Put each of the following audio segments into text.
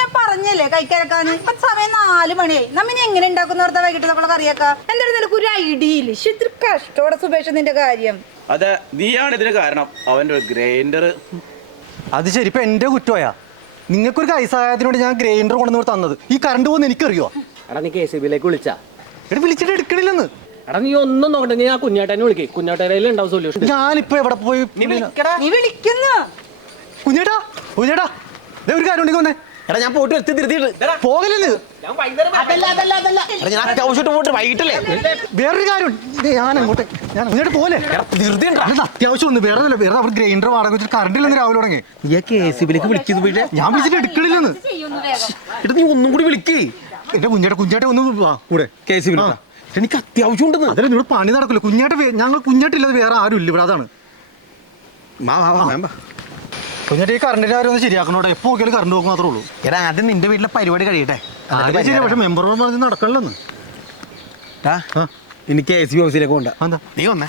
ഞാൻ പറഞ്ഞല്ലേ കഴിക്കാനൊക്കെ ഇപ്പൊ സമയം 4 മണിയായി. നമ്മിനി എങ്ങനെ ഉണ്ടാക്കുന്ന വൈകിട്ട് നമ്മളെ കറിയൊക്കെ എന്തായാലും നിനക്ക് ഒരു ഐഡിയ ഇല്ല. ഇത്ര കഷ്ടോടെ സുബേഷ് നിന്റെ കാര്യം. അതെ, നീയാണ് ഇതിന് കാരണം. അവന്റെ ഗ്രൈൻഡർ. അത് ശരി, ഇപ്പൊ എന്റെ കുറ്റമായാ? നിങ്ങൾക്കൊരു കൈസഹായത്തിനോട് ഞാൻ ഗ്രൈൻഡർ കൊണ്ടുവന്ന് തന്നത്. ഈ കറണ്ട് പോകുന്ന എനിക്കറിയോ? എടാ നീ KCB-ലേക്ക് വിളിച്ചാ? എടാ വിളിച്ചിട്ട് എടുക്കണില്ലെന്ന്. എടാ നീ ഒന്നും നോക്കണ്ട, നീ ആ കുഞ്ഞാട്ടനെ വിളിക്കേ. കുഞ്ഞാട്ടയിൽ ഉണ്ടാവും സൊല്യൂഷൻ. ഞാനിപ്പോ എവിടെ പോയി? നീ വിളിക്കുന്നു കുഞ്ഞേട്ടാ, കുഞ്ഞേട്ടാ, ഒരു കാര്യം ഉണ്ടെങ്കിൽ വന്നേ. എടാ ഞാൻ പോയിട്ട് എത്തി തിരുത്തിയിട്ട് പോകലെന്ന്. ഞാൻ അത്യാവശ്യമായിട്ട് പോയിട്ട് വൈകിട്ടല്ലേ. വേറൊരു കാര്യം, ഞാൻ അങ്ങോട്ട് കുഞ്ഞേട്ട് പോലെ അത്യാവശ്യം ഒന്ന് വേറെ വേറെ അവർ ഗ്രൈൻഡർ വാടക വെച്ചിട്ട് കറണ്ട് ഇല്ലെന്ന് രാവിലെ തുടങ്ങി. KCB-ലേക്ക് വിളിക്കുന്നു പോയിട്ട് ഞാൻ വിളിച്ചിട്ട് എടുക്കണില്ലെന്ന്. എടാ നീ ഒന്നും കൂടി വിളിക്കേ. എന്റെ കുഞ്ഞേട്ട ഒന്ന് വാ കൂടെ. KCB എനിക്ക് അത്യാവശ്യം ഉണ്ടെന്ന്. അതല്ല നിങ്ങളുടെ പണി നടക്കില്ല. ഞങ്ങൾ കുഞ്ഞേട്ടില്ലാതെ വേറെ ആരും ഇല്ല ഇവിടെ. അതാണ് കുഞ്ഞേട്ട ഈ കറണ്ടിന്റെ കാര്യം ഒന്ന് ശരിയാക്കണോട്ടെ. എപ്പോ നോക്കിയാലും കറണ്ട് പോക്ക് മാത്രമേ ഉള്ളൂ. എടാ ആദ്യം നിന്റെ വീട്ടിലെ പരിപാടി കഴിയട്ടെ. പക്ഷെ മെമ്പറോട് പറഞ്ഞ് നടക്കണില്ലെന്ന്. എനിക്ക് KCB ഓഫീസിലേക്ക് കൊണ്ട. എന്താ നീ വന്നേ.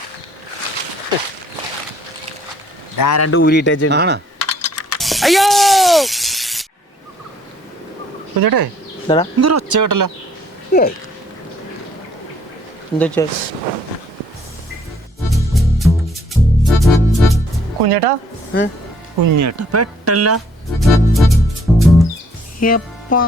രണ്ട് ഊരിയിട്ടാണ്. അയ്യോ കുഞ്ഞേട്ടേ, എന്തൊരു ഒച്ച കേട്ടല്ല? എന്താ കുഞ്ഞേട്ടാ, കുഞ്ഞേട്ട പെട്ടല്ല. എപ്പാ